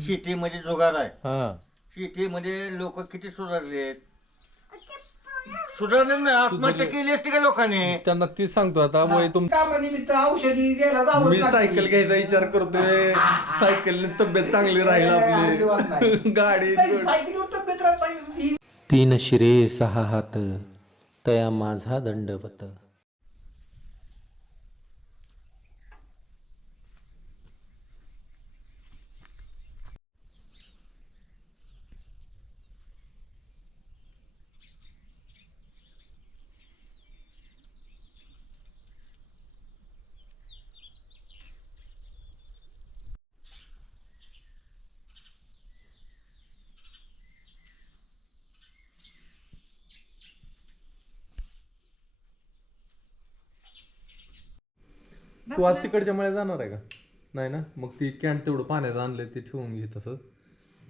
शेतीमध्ये जुगार आहे. हा. शेतीमध्ये लोक किती सुधारलेत सुधारले. ना आत्महत्या केली असते का लोकांनी? त्यांना ती सांगतो आता वय तुम कामानिमित्त औषधी द्यायला जावं मी सायकल घ्यायचा विचार करतोय. सायकलने तब्येत चांगली राहील आपली. गाडी सायकलीवर तब्येत राहता तीन शिरे सहा हात तया माझा दंडवत. तू आज तिकडच्या मळ्यात जाणार आहे का? नाही ना? मग ती कॅन्ट तेवढं पाण्यात आणलंय ते ठेवून घे तसं.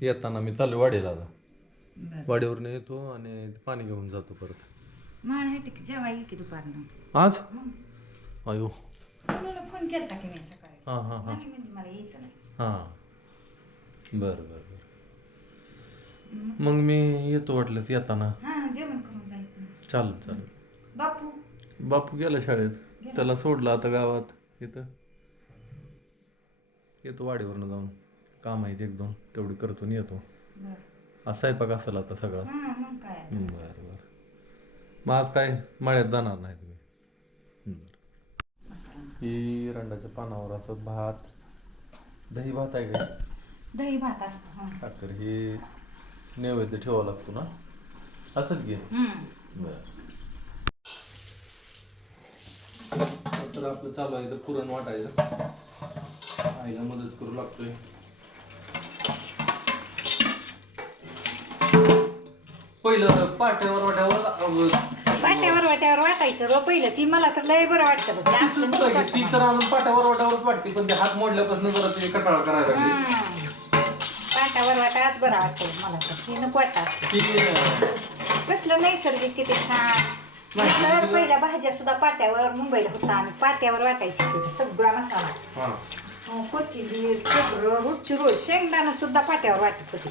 येताना मी चालू वाडीला आता. वाडीवरनं येतो आणि पाणी घेऊन जातो परत. माळ आहे ते जेव्हा ये की दुपारनं? आज? अयो. फोन केलता की मी सकाळी? हां हां हां. नाही म्हणजे मला यायचं नाही. हां. बरं बरं बरं. मग? मी येतो वाटलं येताना. हा जेवण करून जायचं चालेल चालेल. बापू? बापू गेला शाळेत. त्याला सोडलं आता गावात. इथं. येतो वाडीवरनं जाऊन. काम आहे एक दोन. तेवढी करतो आणि येतो. बर. आज स्वयंपाक असेल आता सगळा. हा मग काय बरं बरं. मग आज काय? मळ्यात जाणार नाही तुम्ही. बरं ही. रंडाच्या पानावर असं भात. दही भात आहे का? दही भात असतं हा. साखर हे नैवेद्य ठेवावा लागतो ना? असंच घे हम्म. बरं. तर आपलं चालू आहे तर पुरण वाटायचं. आईला मदत करू लागतोय. पहिलं पाट्यावर वाट्यावर पाट्यावर वाट्यावर वाटायचं रो पहिलं ती मला तर लय बरं वाटतं बघ. वाटतं ती तर आणून पाट्यावर वाट्यावरच वाटते पण ते हात मोडल्यापासून जरा ते कटाळ करायला लागली. पाट्यावर वाटाच बरं वाटतं मला तर. ती नको वाटतं ती अं, कसलं नैसर्गिक किती छान. पहिल्या भाज्या सुद्धा पाट्यावर मुंबईला होता आणि पाट्यावर वाटायची तिथे सगळा मसाला. हा. अं, कोथिंबीर खोबरं रोजची रोज शेंगदाणा सुद्धा पाट्यावर वाटत होती.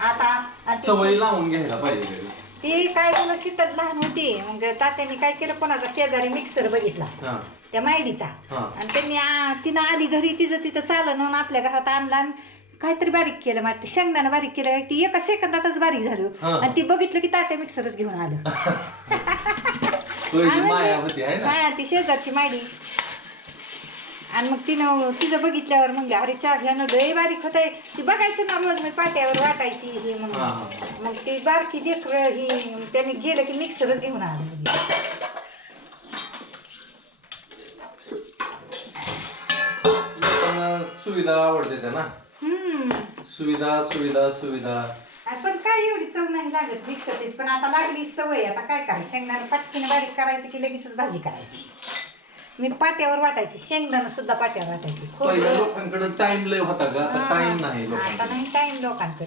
आता सवय लावून घ्यायला पाहिजे ती काय झालं शीतल लहान होती. मग तात्यांनी काय केलं कोणाचा शेजारी मिक्सर बघितला. हा. त्या मायडीचा. हा. आणि त्यांनी आ- तिनं आधी घरी तिचं तिथं चाललं म्हणून आपल्या घरात आणला आणि काहीतरी बारीक केलं. मग ते शेंगदाणा बारीक केलं. ती एका सेकंदातच बारीक झालं. हा. आणि ती बघितलं की तात्या मिक्सरच घेऊन आलं. पहिली माया होती आहे ना? हा ती शेजारची मायडी. आणि मग तिनं तिचं बघितल्यावर म्हणलं अरे चहा ह्यानं लय बारीक होत आहे ती बघायचं ना रोज मी पाट्यावर वाटायची हे हा, म्हणून. मग ती बारकी लेकर ही त्याने गेलं की मिक्सरच घेऊन आलं. लोकांना सुविधा आवडते त्या ना हम्म. सुविधा सुविधा सुविधा. आणि पण काय एवढी चव नाही लागत मिक्सरची पण आता लागली सवय. आता काय करायचं? शेंगदाणा पटकीने बारीक करायचं की लगेचच भाजी करायची. मी पाट्यावर वाटायची. शेंगदाणा सुद्धा पाट्यावर वाटायची. पहिल्या खोबरं- लोकांकडे टाइम लय होता का आता टाइम नाही आता लोकांकडे नाही टाइम लोकांकडे.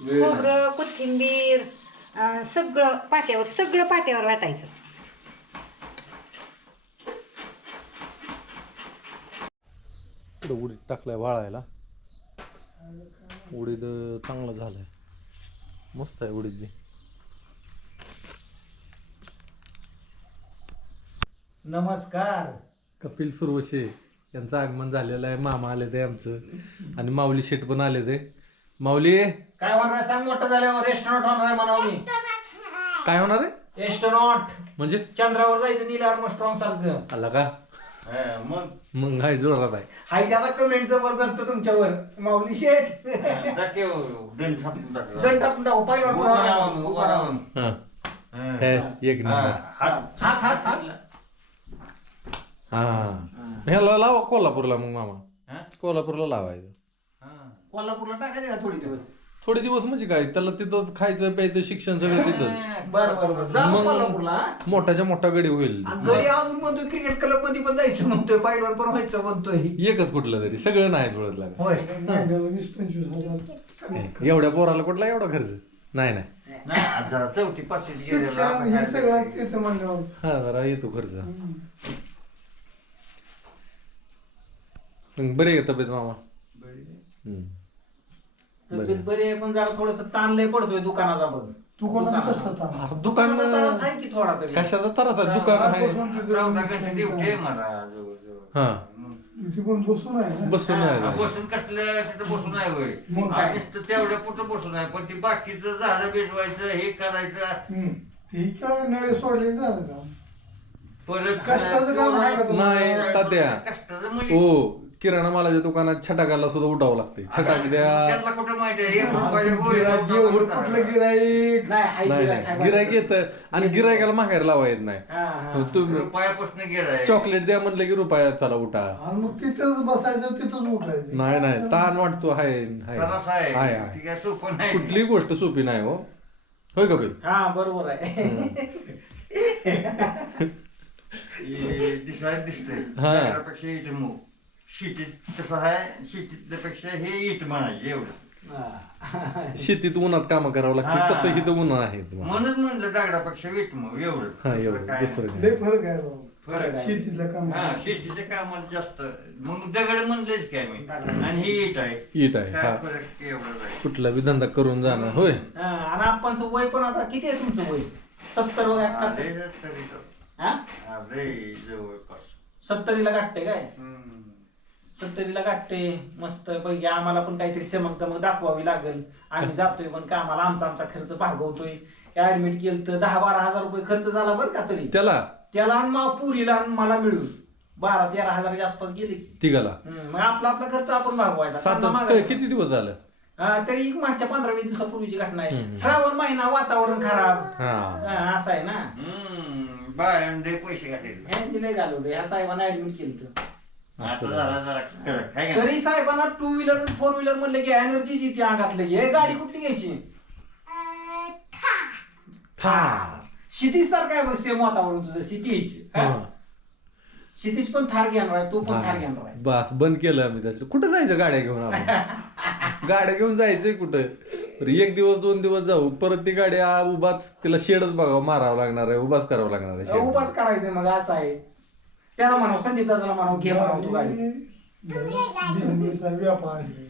वेळ नाही. खोबरं कोथिंबीर अं, सगळं पाट्यावर सगळं पाट्यावर वाटायचं. उडीद टाकलाय वाळायला. उडीद चांगलं झालंय. मस्त आहे उडीद बी. नमस्कार. कपिल सुरवशे यांचं आगमन झालेलं आहे. मामा आले ते आमचं. आणि माऊली शेट पण आले ते. माऊली? काय होणार आहे? सांग मोठं झाल्यावर. रेस्टॉरंट होणार आहे म्हणावं मी. काय होणार आहे? रेस्टॉरंट म्हणजे? चंद्रावर जायचं नील आर्मस्ट्रॉंग सारखं. आला का? हा, मग? मग काय जोरात आहे हाय त्याला कमेंट जबरदस्त तुमच्यावर. माऊली शेठ. दंड थापून टाक. दंड टाकून टाकू पाहिलं उभं राहून, उभं राहून. हा. हा. हे, एक हा, नंबर हात- हात हात हात. हा. ह्याला लावा कोल्हापूरला मग मामा. हा? कोल्हापूरला लावायचं. हा. कोल्हापूरला टाकायचं का थोडी दिवस? थोडे दिवस म्हणजे काय? त्याला तिथं खायचं प्यायचं शिक्षण सगळं तिथं. बरं बरं बरं. जा मग- कोल्हापूरला? मोठाच्या मोठा गडी होईल. आणि घरी अजून म्हणतोय क्रिकेट क्लबमध्ये पण जायचं म्हणतोय पायलवर पण व्हायचं म्हणतोय. एकच कुठलं तरी सगळं नाही जुळत लागत. होय. एवढ्या पोराला कुठला एवढा खर्च? नाही नाही. नाही, आता जरा चौथी पाचवीत गेलेलं आता काय- हा जरा येतो खर्च. मग बरी आहे तब्येत मामा? हम्म. तब्येत बरी. आहे पण जरा थोडस ताण लय पडतोय दुकानाचा बघ. तू कोणाचं दुकानाचा. कसलं ताण? अरे दुकान दुकानाचा त्रास आहे की थोडा तरी? कशाचा त्रास आहे दुकान आहे. चौदा घंटे ड्युटी आहे मला जवळजवळ. हा. बसून आहे ना? बसून हा, आहे बसून कसलं तिथं बसून आहे होय. मग काय? आणि नुसतं तेवढ्या पुरतं बसून आहे पण ती बाकीचं झाडं बेजवायचं हे करायचं. हम्म. ते काय नळे सोडले झालं का? परत कष्टाचं काम आहे का तुम्हाला? नाही तात्या. कष्टाचं म्हणजे हो किराणा मालाच्या दुकानात छटाकाला सुद्धा उठावं लागते. छटाक द्या. त्यांना कुठं माहिती आहे? एक रुपया गोळी गिऱ्हाईक एवढं कुठलं गिराईक? नाही नाही गिरायक. येत आणि गिरायकाला माघार लावा येत नाही. तुम्ही रुपयापासून गेलाय चॉकलेट द्या म्हणलं की रुपया चला उठा. आणि मग तिथंच बसायचं तिथंच उठायचं. नाही नाही. ताण वाटतो हाय हाय. त्रास हाय आहे हाय. ती काय सोपं नाही. कुठली गोष्ट सोपी नाही हो. होय कपिल हा बरोबर आहे. हे. दिसायला दिसतंय. हा. त्यापेक्षा मग शेतीत कसं आहे शेतीतल्यापेक्षा हे इट म्हणायचे एवढं हा. शेतीत उन्हात कामं करावं लागते हा. तसं इथं उन्हा आहे तुम्हाला. म्हणून म्हणलं दगडापेक्षा वीट मग एवढं हा दुसरं एवढं काय दुसरं नाही. लय काय. फरक आहे राव. फरक आहे. शेतीतलं काम हा शेतीच्या कामाला जास्त मग दगड म्हणलेच काय मी आणि ही इट आहे ईट आहे काय हा फरक एवढंच आहे कुठला बी धंदा करून जाणं होय हा, आणि आपणचं वय पण आता किती आहे तुमचं वय सत्तर वय आले एकाहत्तर? तरी तर. हा आले जवळपास सत्तरीला गाठते काय हम्म. सत्तरीला गाठते मस्त. पैकी आम्हाला पण काहीतरी चमक दमक दाखवावी लागेल. आम्ही जातोय पण कामाला आमचा आमचा खर्च भागवतोय. ऍडमिट केलं तर दहा बारा हजार रुपये खर्च झाला बरं का तरी. त्याला? त्याला आणि मा पुरीला आणि मला मिळून. बारा तेरा हजाराच्या आसपास गेले. तिघाला? हम्म, मग आपला आपला खर्च आपण भागवायचा. सात त्यांना मागायचं. किती दिवस झालं? हा, तरी एक मागच्या पंधरा वीस दिवसापूर्वीची घटना आहे. श्रावण महिना वातावरण खराब. हा. हा, असं आहे ना. हम्म बाळंदे पैसे घातले. हे दिले घालवले ह्या साहेबांना ऍडमिट केलं का तरी साहेबांना टू व्हीलर फोर व्हीलर म्हणले की एनर्जी जी ती अंगात लगे हे गाडी कुठली घ्यायची? थार क्षितिज सारखं आहे सेम वातावरण तुझं. क्षितिज. हा? हा. क्षितिज पण थार घेणार आहे तो पण थार घेणार आहे. बस बंद केलं आम्ही त्याचं. कुठं जायचं गाड्या घेऊन आपण गाड्या घेऊन जायचंय कुठं? एक दिवस दोन दिवस जाऊ. परत ती गाडी आ, उभाच तिला शेडच बघावं मारावं लागणार आहे उभाच करावं लागणार आहे शेड. उभाच करायचंय मग असं आहे. त्याला म्हणावं संदीप दादाला म्हणावं घे म्हणावं तू गाडी. बिझनेस व्यापारी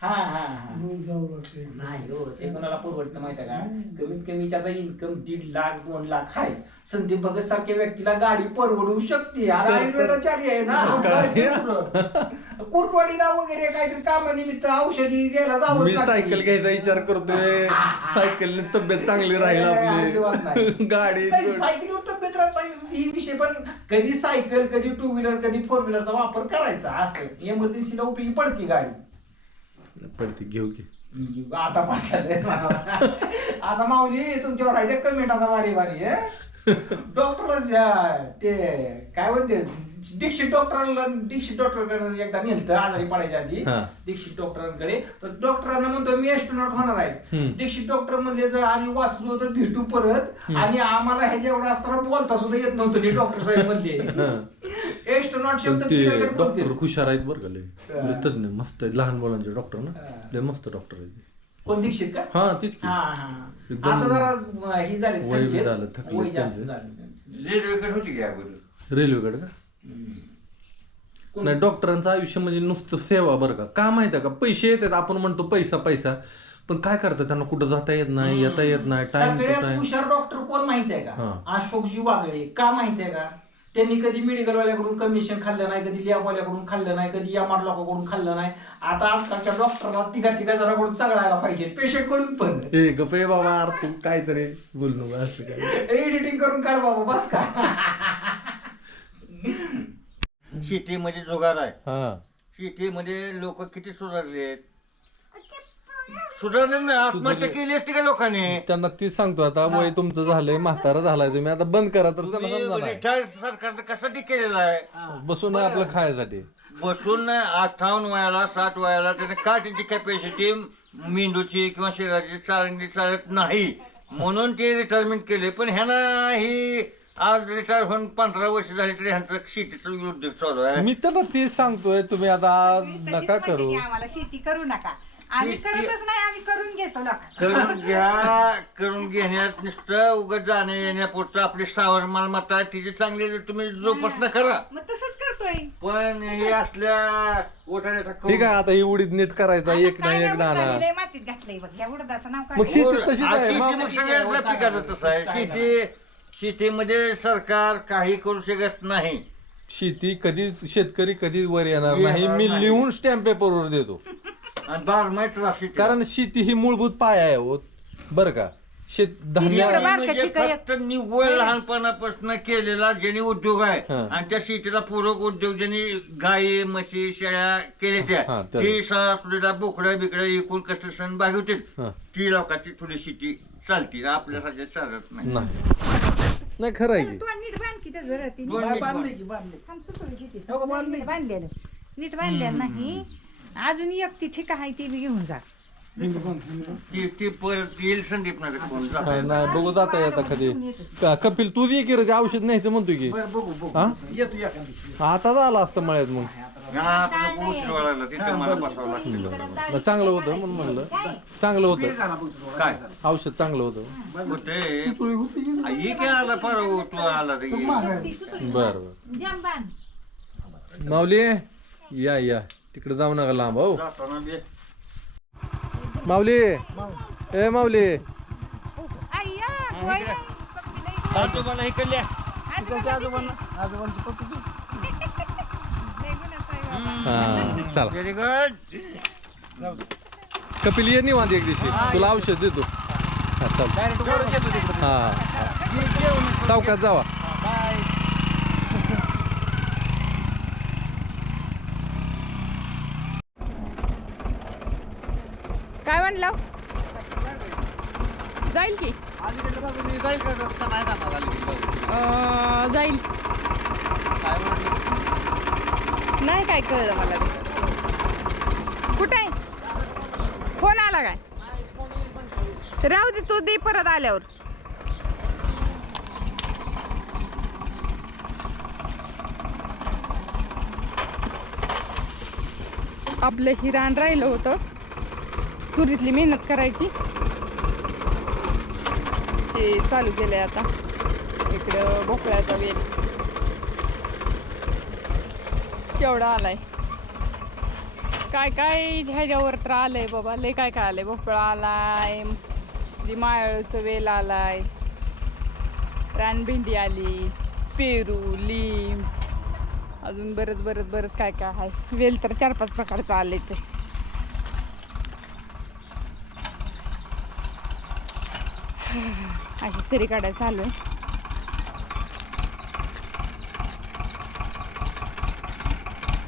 हा हा हा. रोज जाऊ लागते नाही हो ते कोणाला परवडतं माहिती का? कमीत कमी त्याचा इन्कम दीड लाख दोन लाख आहे संदीप भगत सारख्या व्यक्तीला गाडी परवडू शकते. आयुर्वेदाचार्य आहे ना. कुरवाडीला वगैरे काहीतरी कामानिमित्त औषधी द्यायला जावं मी सायकल घ्यायचा विचार करतोय. सायकलने तब्येत चांगली राहील आपली. गाडी सायकलीवर तब्येत राहता ही विषय पण कधी सायकल कधी टू व्हीलर कधी फोर व्हीलरचा वापर करायचा असं. इमर्जन्सीला उपयोगी पडती गाडी. पडते घेऊ की. आता आता माऊली तुमच्यावर आहे कमेंट आता वारी वारी डॉक्टर ते काय म्हणते? दीक्षित डॉक्टरला दीक्षित डॉक्टरकडे एकदा नेलतं आजारी पडायच्या आधी हा. दीक्षित डॉक्टरांकडे तर डॉक्टरांना म्हणतो मी एस्ट्रोनॉट होणार आहे हम्म. दीक्षित डॉक्टर म्हणले जर आम्ही वाचलो तर भेटू परत आणि आम्हाला हे जेवढं असताना बोलता सुद्धा येत नव्हतं डॉक्टर साहेब म्हणले एस्ट्रोनॉट शब्द ते क्लिअर बोलते डॉक्टर हुशार आहेत बरं का लय हा. लय तज्ञ मस्त आहेत लहान मुलांचे डॉक्टर ना हा. लय मस्त डॉक्टर आहेत ते. कोण दीक्षित का हा तीच की हा हा एकदम आता जरा अं, ही झाले वय. झालं, थकलेत वय जास्त त्यांचं. झालं त्यांचं. रेल्वेकडे होती की अगोदर रेल्वेकडे का नाही डॉक्टरांचं आयुष्य म्हणजे नुसतं सेवा बरं का. का माहिती आहे का? पैसे येतात आपण म्हणतो पैसा पैसा. पण काय करतात त्यांना? कुठं जाता येत नाही येता येत नाही टाइम सगळ्यात हुशार डॉक्टर कोण माहिती आहे का? हा. अशोकजी वागळे. का माहिती आहे का? त्यांनी कधी मेडिकल वाल्याकडून कमिशन खाल्लं नाही कधी लॅब वाल्याकडून खाल्लं नाही कधी एमआर लोकांकडून खाल्लं नाही. आता आजकालच्या डॉक्टरला तिघा तिघा जणांकडून चढायला पाहिजे. पेशंटकडून पण. ए गपे बाबा अरे तू काहीतरी बोल नको असं काय? एडिटिंग करून काढ बाबा बस का? शेतीमध्ये जुगार आहे. हा. शेतीमध्ये लोक किती सुधारलेत सुधारले ना आत्महत्या केली असती का लोकांनी? त्यांना ती सांगतो आता वय तुमचं झालंय म्हातारा झालाय तुम्ही आता बंद करा तर त्यांना समजा नाही रिटायर सरकारनं कशासाठी केलेलं आहे? बसून आहे आपलं खायसाठी. बसून अठ्ठावन्न वयाला साठ वयाला त्याने का त्यांची कॅपॅसिटी मेंदूची किंवा शरीराची चालणी चालत नाही? म्हणून ते रिटायरमेंट केले. पण ह्यानं ही आज रिटायर होऊन पंधरा वर्ष झाली तरी ह्यांचं शेतीचं उद्योग चालू आहे. मी त्यांना तीच सांगतोय तुम्ही आता तशीच नका म्हणते करू. की आम्हाला शेती करू नका. आम्ही ती- ती- करतच नाही आम्ही करून घेतो लोक करून घ्या करून घेण्यात नुसतं उगत जाण्या येण्यापुरतं आपली स्थावर मालमत्ता आहे, तिची चांगली आहे, तुम्ही जोपासना करा. मग तसंच करतोय. पण हे असल्या ठीक आहे आता ही उडीद नीट करायचा एक काय नाही एक दाना लय मातीत घातलंय बघ त्या उडदाचं नाव मग काय शेती तशीच आहे शेती मग. मग सगळ्याच पिकाचं तसं आहे. शेती शेतीमध्ये सरकार काही करू शकत नाही. शेती कधी शेतकरी कधी वर येणार नाही. मी लिहून स्टॅम्प पेपरवर देतो. आणि बारमाही त्रास शेती कारण शेती ही मूलभूत पाया आहे हो. बरं का? शेत धान्य म्हणजे फक्त निव्वळ लहानपणापासून केलेला ज्यांनी उद्योग आहे हा. आणि त्या शेतीला पूरक उद्योग ज्यांनी गाई म्हशी शेळ्या केल्या त्या हा, त्या- ती सुद्धा बोकड्या बिकड्या एकूण कसं सण भागवतील हा. ती लोकांची थोडी शेती चालती आपल्यासारख्या चालत नाही. नाही. नाही खरं आहे की. तू नीट बांध की त्या बांधले की बांधले थांब सुतळी किती. हो का, बांधलंय? नीट बांधलेलं. नीट बांधलेलं नाही. अजून एक ती ठिका आहे ती बी घेऊन जा. ती ती परत येईल संदीप नाही कोण? जातं. नाही, नाही बघू जाता येता कधी. का- कपिल तू ये की रे ते औषध न्यायचं म्हणतोय की. बरं बघू बघू. हा? येतो एका दिवशी. आता झालं असतं मळ्यात मग. आता नको उशीर व्हायला तिथे मला बसावं लागतं. मग चांगलं होतं म्हणून म्हणलं. चांगलं होतं. झाला बघ तुला. काय? औषध चांगलं होतं. होते आई काय आला परवा तू आला रे. बरं बरं. माऊली या या. तिकडे जाऊ नका लांब हो. जाताना बी माऊली. ए माऊली. आय्या, गोळ्या. आजोबाला इकडल्या आजोबाला आजोबांची पप्पी घे. लय गुणाचं आहे बाबा. हा चला. व्हेरी गुड कपिल ये निवांत एक दिवशी. तुला औषध देतो. हा चल. हा. चौकात जावा. काय म्हणलं? जाईल की. जाईल का? रस्ता नाही जाणार अलीकडे बाजूला. अं, जाईल काय म्हणलं? नाही काय कळलं मला. ते. कुठं आहे? फोन आला काय? राहू दे तू दे परत आल्यावर. आपलं हिराण राहिलं होतं. तुरीतली मेहनत करायची. ते चालू केलंय आता. इकडं भोपळ्याचा वेल. केवढा आलाय. काय काय ह्याच्यावर तर आलंय बाबा. लय काय काय आलंय? भोपळा आलाय जी माळचं वेल आलाय रानभेंडी आली पेरू लिंब अजून बरंच बरंच बरंच काय काय आहे. वेल तर चार पाच प्रकारचं आले ते. अशी सरी काढायला चालू आहे.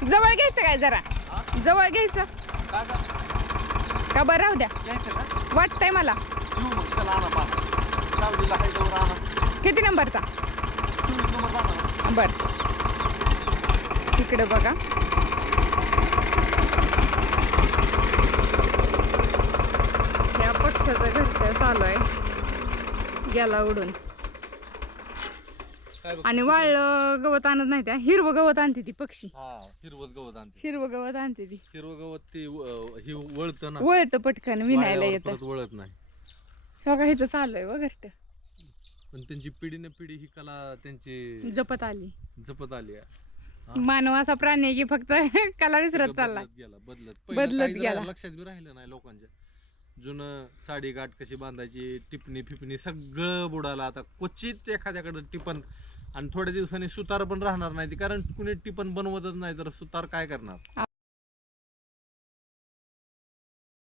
जवळ घ्यायचं काय जरा? जवळ घ्यायचं? का बरं राहू द्या. वाटतंय मला. किती नंबरचा? बर. इकडे बघा. या पक्षाचं घरचं चालू आहे. गेला उडून. आणि वाळलं गवत आणत नाही त्या. हिरवं गवत आणते ती पक्षी. हिरवत गवत आणते. हिरवं गवत आणते ती. हिरवं गवत ते हे वळतं ना. वळतं पटकन विनायला वाळल्यावर येतं. परत वळत नाही. बघा इथं चालू आहे घरट पण त्यांची पिढीने पिढी ही कला त्यांची जपत आली. जपत आली आहे. मानव असा प्राणी आहे की फक्त कला विसरत सगळं चालला. बदलत गेला बदलत. पहिलं बदलत काही जरा गेला. लक्षात बी राहिलं नाही लोकांच्या. जुनं साडी गाठ कशी बांधायची टिपणी फिपणी सगळं बुडालं. आता क्वचित एखाद्याकडे टिपण आणि थोड्या दिवसांनी सुतार पण राहणार नाही कारण कुणी टिपण बनवतच नाही तर सुतार काय करणार?